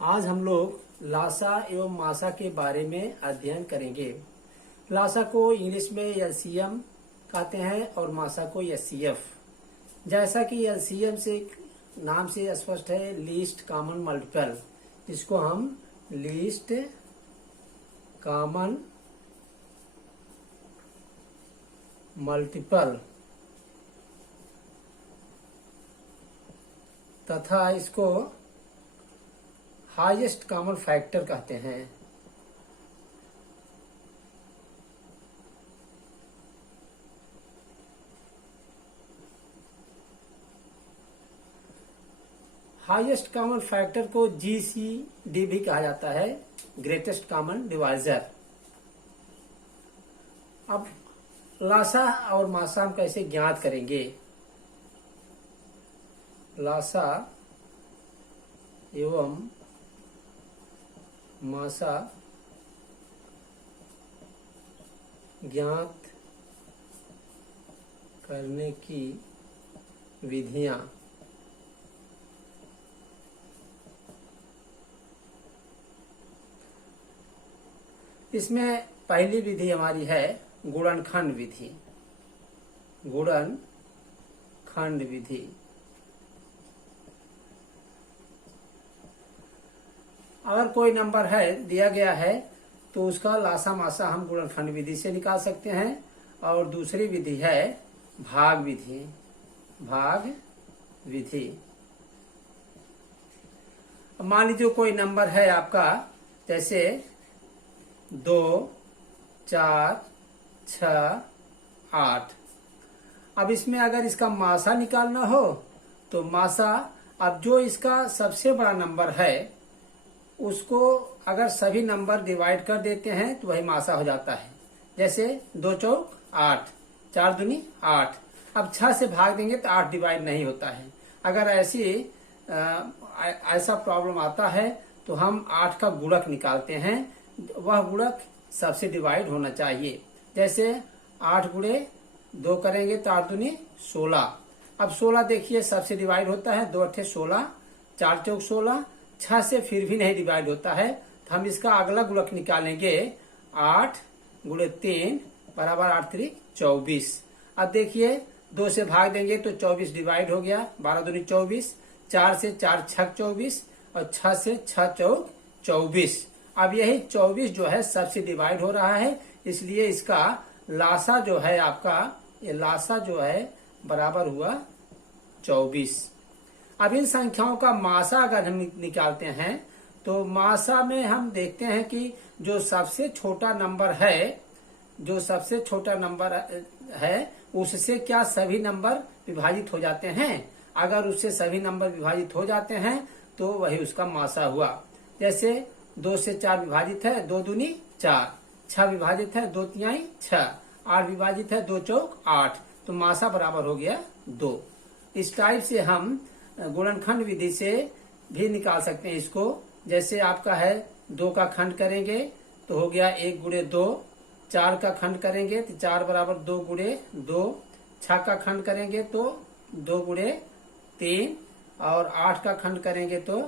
आज हम लोग लासा एवं मासा के बारे में अध्ययन करेंगे। लासा को इंग्लिश में एलसीएम कहते हैं और मासा को एचसीएफ। जैसा कि एलसीएम से नाम से स्पष्ट है, लीस्ट कॉमन मल्टीपल, जिसको हम लीस्ट कॉमन मल्टीपल तथा इसको हाईएस्ट कॉमन फैक्टर कहते हैं। हाईएस्ट कॉमन फैक्टर को जीसीडी भी कहा जाता है, ग्रेटेस्ट कॉमन डिवाइजर। अब लासा और मासा हम कैसे ज्ञात करेंगे? लासा एवं मासा ज्ञात करने की विधियां। इसमें पहली विधि हमारी है गुणनखंड विधि। गुणनखंड विधि अगर कोई नंबर है दिया गया है तो उसका लासा मासा हम गुणनखंड विधि से निकाल सकते हैं। और दूसरी विधि है भाग विधि। भाग विधि, मान लीजिए कोई नंबर है आपका, जैसे 2, 4, 6, 8। अब इसमें अगर इसका मासा निकालना हो तो मासा, अब जो इसका सबसे बड़ा नंबर है उसको अगर सभी नंबर डिवाइड कर देते हैं तो वही मासा हो जाता है। जैसे 2 चौक 8, 4 दूनी 8। अब 6 से भाग देंगे तो 8 डिवाइड नहीं होता है। अगर ऐसा प्रॉब्लम आता है तो हम 8 का गुणक निकालते हैं। वह गुणक सबसे डिवाइड होना चाहिए। जैसे 8 गुणे 2 करेंगे तो 8 दूनी 16। अब 16 देखिए सबसे डिवाइड होता है, 2 अट्ठे 16, 4 चौक 16। 6 से फिर भी नहीं डिवाइड होता है तो हम इसका अगला गुणक निकालेंगे। 8 गुणे 3 बराबर 8 त्रिक 24। अब देखिए 2 से भाग देंगे तो 24 डिवाइड हो गया, 12 दूनी 24। 4 से 4 छक 24 और 6 से 6 चौक 24। अब यही 24 जो है सबसे डिवाइड हो रहा है, इसलिए इसका लासा जो है आपका, ये लासा जो है बराबर हुआ 24। अब इन संख्याओं का मासा अगर हम निकालते हैं तो मासा में हम देखते हैं कि जो सबसे छोटा नंबर है उससे क्या सभी नंबर विभाजित हो जाते हैं। अगर उससे सभी नंबर विभाजित हो जाते हैं तो वही उसका मासा हुआ। जैसे 2 से 4 विभाजित है, 2 दूनी 4। 6 विभाजित है, 2 तिहाई 6। 8 विभाजित है, 2 चौक 8। तो मासा बराबर हो गया 2। इस टाइप से हम गुणनखंड विधि से भी निकाल सकते हैं इसको। जैसे आपका है 2 का खंड करेंगे तो हो गया 1 गुणे 2। 4 का खंड करेंगे तो 4 बराबर 2 गुणे 2। 6 का खंड करेंगे तो 2 गुणे 3। और 8 का खंड करेंगे तो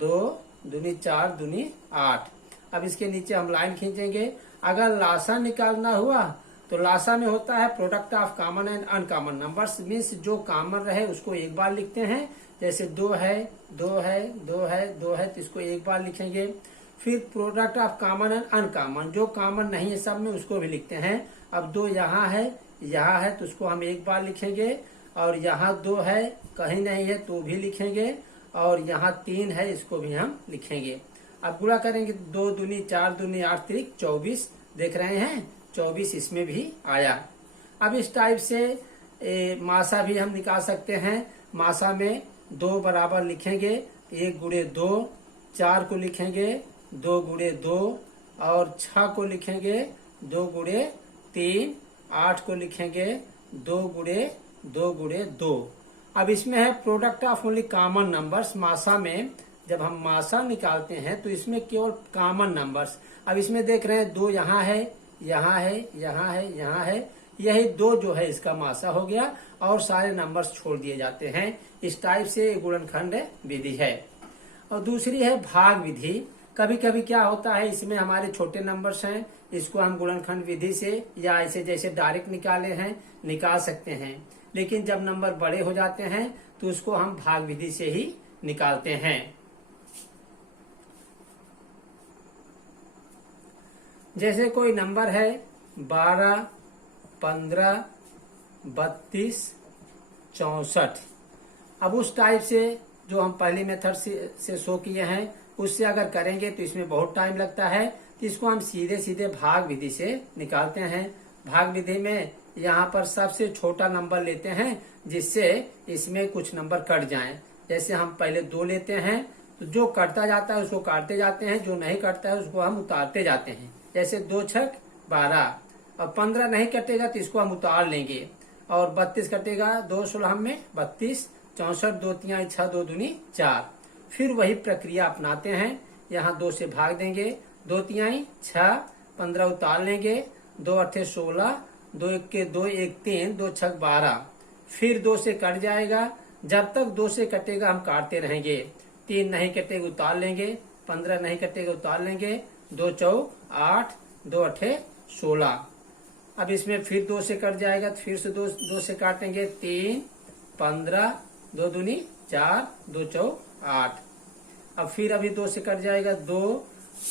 2 दूनी 4 दूनी 8। अब इसके नीचे हम लाइन खींचेंगे। अगर लासा निकालना हुआ तो लासा में होता है product of common and uncommon numbers, means जो कॉमन रहे उसको एक बार लिखते हैं। जैसे 2 है 2 है 2 है 2 है तो इसको एक बार लिखेंगे। फिर product of common and uncommon, जो कॉमन नहीं है सब में, उसको भी लिखते हैं। अब 2 यहाँ है तो उसको हम एक बार लिखेंगे। और यहाँ 2 है, कहीं नहीं है तो भी लिखेंगे। और यहाँ 3 है, इसको भी हम लिखेंगे। अब गुणा करेंगे 2 दूनी 4 दूनी 8 त्रिक 24। देख रहे हैं 24 इसमें भी आया। अब इस टाइप से मासा भी हम निकाल सकते हैं। मासा में 2 बराबर लिखेंगे, 1 गुणे 2। 4 को लिखेंगे 2 गुणे 2। और 6 को लिखेंगे 2 गुणे 3। 8 को लिखेंगे 2 गुणे 2 गुणे 2। अब इसमें है product of only common numbers. मासा में जब हम मासा निकालते हैं तो इसमें केवल कॉमन नंबर्स। अब इसमें देख रहे हैं 2 यहाँ है, यहाँ है, यहाँ है, यहाँ है, यही 2 जो है इसका मासा हो गया और सारे नंबर्स छोड़ दिए जाते हैं। इस टाइप से गुणनखंड विधि है। और दूसरी है भाग विधि। कभी कभी क्या होता है, इसमें हमारे छोटे नंबर्स हैं, इसको हम गुणनखंड विधि से या ऐसे जैसे डायरेक्ट निकाले हैं निकाल सकते हैं, लेकिन जब नंबर बड़े हो जाते हैं तो उसको हम भाग विधि से ही निकालते हैं। जैसे कोई नंबर है 12, 15, 32, 64। अब उस टाइप से जो हम पहली मेथड से शो किए हैं उससे अगर करेंगे तो इसमें बहुत टाइम लगता है, तो इसको हम सीधे सीधे भाग विधि से निकालते हैं। भाग विधि में यहाँ पर सबसे छोटा नंबर लेते हैं जिससे इसमें कुछ नंबर कट जाएं। जैसे हम पहले 2 लेते हैं, तो जो कटता जाता है उसको काटते जाते हैं, जो नहीं कटता है उसको हम उतारते जाते हैं। जैसे 2 छक 12, और 15 नहीं कटेगा तो इसको हम उतार लेंगे, और 32 कटेगा 2 16 में 32, 64 2 3 6 2 दूनी 4। फिर वही प्रक्रिया अपनाते हैं, यहाँ 2 से भाग देंगे, 2 3 6, 15 उतार लेंगे, 2 8 16, 2 1 2 1 3, 2 6 12। फिर 2 से कट जाएगा, जब तक 2 से कटेगा हम काटते रहेंगे। 3 नहीं कटेगा उतार लेंगे, 15 नहीं कटेगा उतार लेंगे, 2 चौक 8, 2 8 16। अब इसमें फिर 2 से कट जाएगा तो फिर से 2 से काटेंगे, 3 15, 2 दूनी 4, 2 चौक 8। अब फिर अभी 2 से कट जाएगा, 2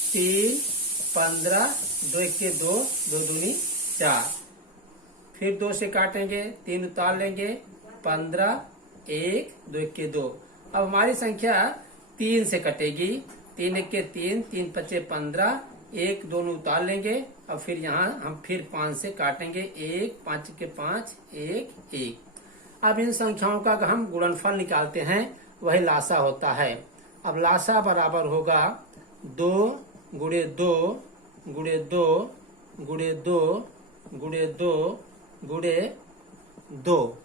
3 15, 2 1 2, 2 दूनी 4। फिर 2 से काटेंगे, 3 उतार लेंगे, 15 1, 2 1 2। अब हमारी संख्या 3 से कटेगी, 3 1 3, 3 5 15, 1 दोनों उतार लेंगे। अब फिर यहाँ हम फिर 5 से काटेंगे, 1 5 के 5 1 1। अब इन संख्याओं का हम गुणनफल निकालते हैं, वही लासा होता है। अब लासा बराबर होगा 2 गुणे 2 गुणे 2 गुणे 2 गुणे 2 गुणे 2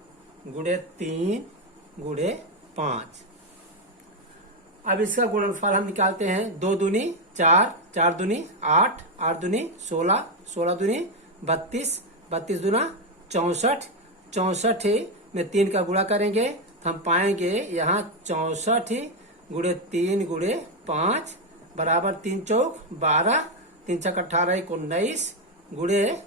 गुणे 3 गुणे 5। अब इसका गुणनफल हम निकालते हैं, 2 दूनी 4, 4 दूनी 8, 8 दूनी 16, 16 दूनी 32, 32 दूना 64, 64 में 3 का गुणा करेंगे तो हम पाएंगे यहाँ 64 गुणे 3 गुणे 5 बराबर 3 चौक 12, 3 छक 18 19 गुणे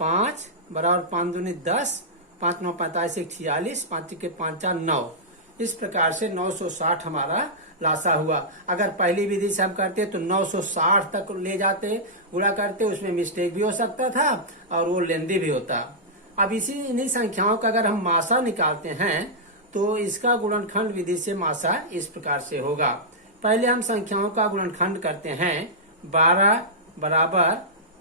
5 बराबर 5 दूनी 10, 5 9 45 46, 5 के 5 4 9। इस प्रकार से 960 हमारा लासा हुआ। अगर पहली विधि से हम करते तो 960 तक ले जाते, गुणा करते, उसमें मिस्टेक भी हो सकता था और वो लेंदी भी होता। अब इन्हीं संख्याओं का अगर हम मासा निकालते हैं तो इसका गुणनखंड विधि से मासा इस प्रकार से होगा। पहले हम संख्याओं का गुणनखंड करते हैं। 12 बराबर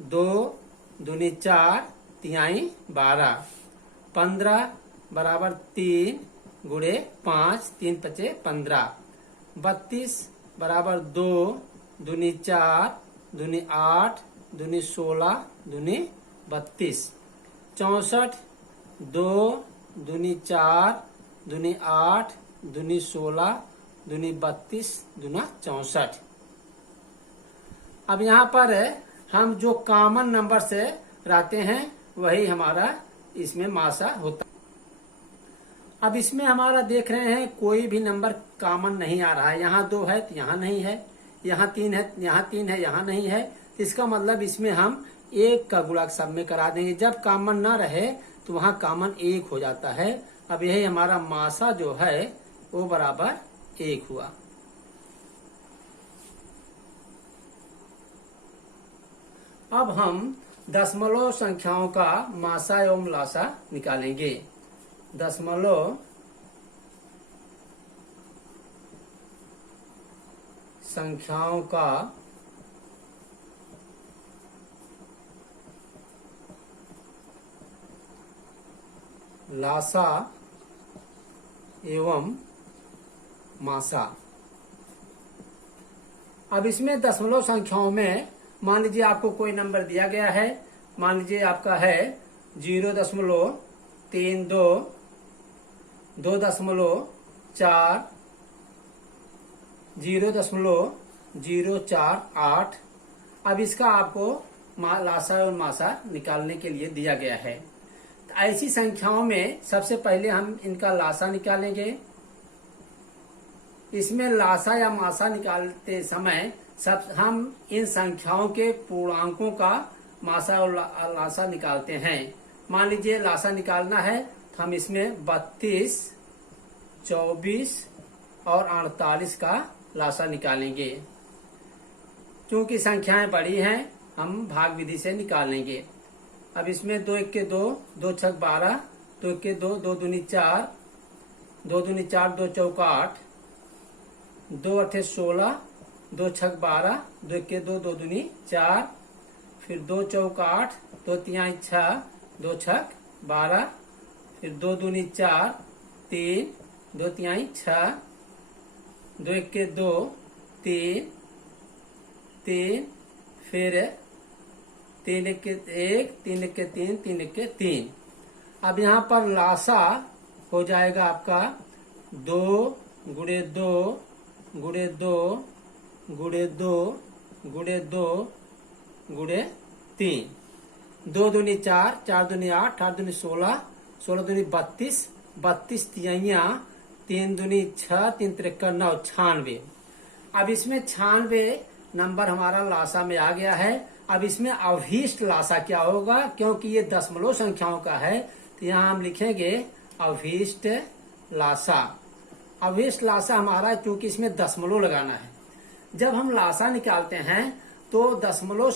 2 दूनी 4 तिहाई 12, 15 बराबर 3 गुणे 5 3 5 15, 32 बराबर 2 दूनी 4 दूनी 8 दूनी 16 दूनी 32, 64 2 दूनी 4 दूनी 8 दूनी 16 दूनी 32 दूना 64। अब यहाँ पर हम जो कॉमन नंबर से रहते हैं वही हमारा इसमें मासा होता है। अब इसमें हमारा देख रहे हैं कोई भी नंबर कॉमन नहीं आ रहा है। यहाँ 2 है तो यहाँ नहीं है, यहाँ 3 है यहाँ 3 है यहाँ नहीं है। इसका मतलब इसमें हम 1 का गुणा सब में करा देंगे। जब कॉमन ना रहे तो वहाँ कॉमन 1 हो जाता है। अब यही हमारा मासा जो है वो बराबर 1 हुआ। अब हम दशमलव संख्याओं का मासा एवं लासा निकालेंगे। दशमलव संख्याओं का लासा एवं मासा। अब इसमें दशमलव संख्याओं में मान लीजिए आपको कोई नंबर दिया गया है, मान लीजिए आपका है 0.32, 2.4, 0.048। अब इसका आपको लासा और मासा निकालने के लिए दिया गया है। तो ऐसी संख्याओं में सबसे पहले हम इनका लासा निकालेंगे। इसमें लासा या मासा निकालते समय सब हम इन संख्याओं के पूर्णांकों का मासा और लासा निकालते हैं। मान लीजिए लासा निकालना है तो हम इसमें 32, 24 और 48 का लासा निकालेंगे। क्योंकि संख्याएं बड़ी हैं हम भाग विधि से निकालेंगे। अब इसमें 2 1 के 2, 2 6 12, 2 1 के 2, 2 दूनी 4, 2 दूनी 4, 2 चौका 8, 2 8 16, 2 6 12, 2 1 के 2, 2 दूनी 4, फिर 2 चौका 8, 2 तिहाई 6, 2 6 12, फिर 2 दूनी 4, 3, 2 तिहाई 6, 2 1 के 2, 3, 3, फिर 3 1 के 1, 3 1 के 3, 3 1 के 3। अब यहाँ पर लासा हो जाएगा आपका 2 गुणे 2 गुणे 2 गुणे 2 गुणे 2 गुणे 3। 2 दूनी 4, 4 दूनी 8, 8 दूनी 16, 16 दूनी 32, 32 तिहाइयाँ, 3 दूनी 6, 3 तिरका 9, 96। अब इसमें 96 नंबर हमारा लासा में आ गया है। अब इसमें अवशिष्ट लासा क्या होगा, क्योंकि ये दशमलव संख्याओं का है तो यहाँ हम लिखेंगे अवशिष्ट लासा। अवशिष्ट लासा हमारा क्योंकि इसमें दशमलव लगाना है। जब हम लासा निकालते हैं तो दशमलव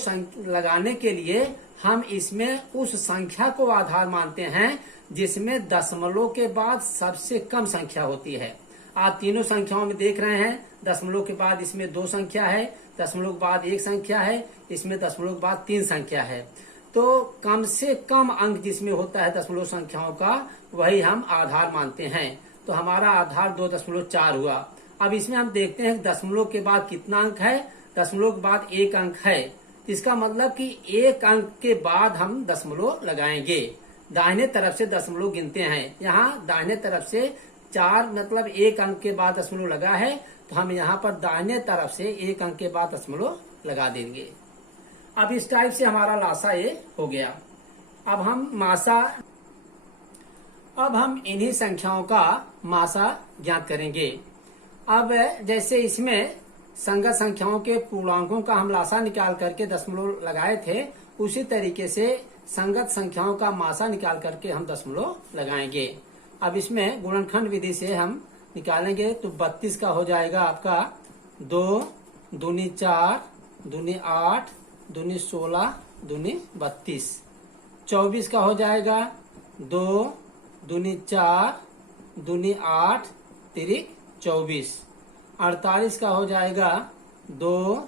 लगाने के लिए हम इसमें उस संख्या को आधार मानते हैं जिसमें दशमलव के बाद सबसे कम संख्या होती है। आप तीनों संख्याओं में देख रहे हैं, दशमलव के बाद इसमें 2 संख्या है, दशमलव के बाद 1 संख्या है, इसमें दशमलव के बाद 3 संख्या है। तो कम से कम अंक जिसमें होता है दशमलव संख्याओं का वही हम आधार मानते हैं। तो हमारा आधार 2.4 हुआ। अब इसमें हम देखते हैं दशमलव के बाद कितना अंक है। दशमलव के बाद 1 अंक है, इसका मतलब कि 1 अंक के बाद हम दशमलव लगाएंगे। दाहिने तरफ से दशमलव गिनते हैं। यहाँ दाहिने तरफ से 4 मतलब 1 अंक के बाद दशमलव लगा है तो हम यहाँ पर दाहिने तरफ से 1 अंक के बाद दशमलव लगा देंगे। अब इस टाइप से हमारा लासा ये हो गया। अब हम मासा, अब हम इन्हीं संख्याओं का मासा ज्ञात करेंगे। अब जैसे इसमें संगत संख्याओं के पूर्णांकों का हम लासा निकाल करके दशमलव लगाए थे, उसी तरीके से संगत संख्याओं का मासा निकाल करके हम दशमलव लगाएंगे। अब इसमें गुणनखंड विधि से हम निकालेंगे तो 32 का हो जाएगा आपका 2 दूनी 4 दूनी 8 दूनी 16 दूनी 32। 24 का हो जाएगा 2 दूनी 4 दूनी 8 तिरिक 24। 48 का हो जाएगा 2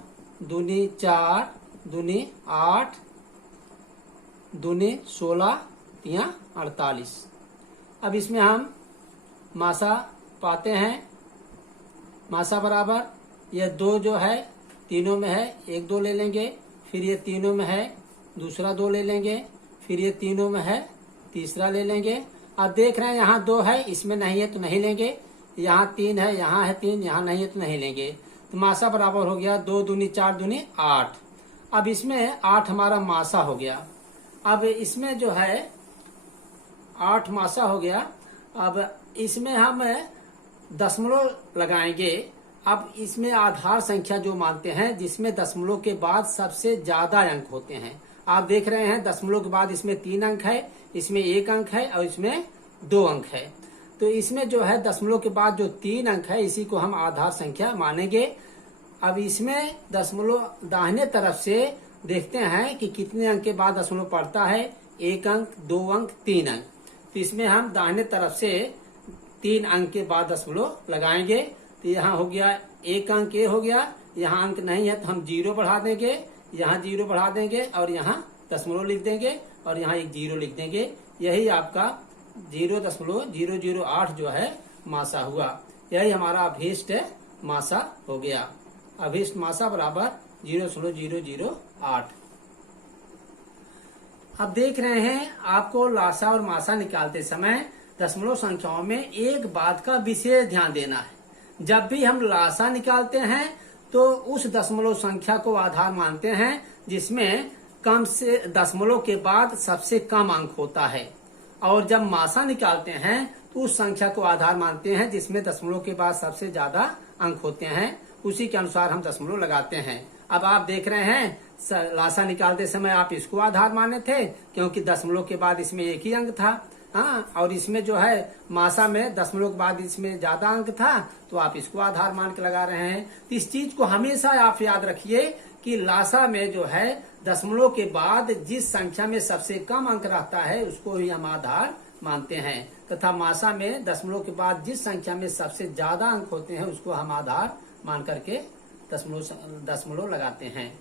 दूनी 4 दूनी 8 दूनी 16 तिया 48। अब इसमें हम मासा पाते हैं। मासा बराबर ये 2 जो है तीनों में है, 1 2 ले लेंगे, फिर ये तीनों में है दूसरा 2 ले लेंगे, फिर ये तीनों में है तीसरा ले लेंगे। अब देख रहे हैं यहाँ 2 है, इसमें नहीं है तो नहीं लेंगे, यहाँ 3 है, यहाँ है 3, यहाँ नहीं है तो नहीं लेंगे। तो मासा बराबर हो गया 2 दूनी 4 दूनी 8। अब इसमें 8 हमारा मासा हो गया। अब इसमें जो है 8 मासा हो गया। अब इसमें हम दशमलव लगाएंगे। अब इसमें आधार संख्या जो मानते हैं जिसमें दशमलव के बाद सबसे ज्यादा अंक होते हैं। आप देख रहे हैं दशमलव के बाद इसमें 3 अंक है, इसमें 1 अंक है और इसमें 2 अंक है। तो इसमें जो है दशमलव के बाद जो 3 अंक है इसी को हम आधार संख्या मानेंगे। अब इसमें दशमलव दाहिने तरफ से देखते हैं कि कितने अंक के बाद दशमलव पड़ता है, 1 अंक, 2 अंक, 3 अंक। तो इसमें हम दाहिने तरफ से 3 अंक के बाद दशमलव लगाएंगे। तो यहाँ हो गया 1 अंक ये हो गया, यहाँ अंक नहीं है तो हम 0 बढ़ा देंगे, यहाँ 0 बढ़ा देंगे और यहाँ दशमलव लिख देंगे और यहाँ एक 0 लिख देंगे। यही आपका 0.008 जो है मासा हुआ। यही हमारा अभीष्ट मासा हो गया। अभीष्ट मासा बराबर 0.008। अब देख रहे हैं आपको लासा और मासा निकालते समय दशमलव संख्याओं में एक बात का विशेष ध्यान देना है। जब भी हम लासा निकालते हैं तो उस दशमलव संख्या को आधार मानते हैं जिसमें कम से दशमलव के बाद सबसे कम अंक होता है, और जब मासा निकालते हैं तो उस संख्या को आधार मानते हैं जिसमें दशमलव के बाद सबसे ज्यादा अंक होते हैं उसी के अनुसार हम दशमलव लगाते हैं। अब आप देख रहे हैं लासा निकालते समय आप इसको आधार माने थे क्योंकि दशमलव के बाद इसमें एक ही अंक था। हाँ, और इसमें जो है मासा में दशमलव के बाद इसमें ज्यादा अंक था तो आप इसको आधार मान के लगा रहे हैं। तो इस चीज को हमेशा आप याद रखिए कि लासा में जो है दशमलव के बाद जिस संख्या में सबसे कम अंक रहता है उसको ही हम आधार मानते हैं, तथा मासा में दशमलव के बाद जिस संख्या में सबसे ज्यादा अंक होते हैं उसको हम आधार मान करके दशमलव लगाते हैं।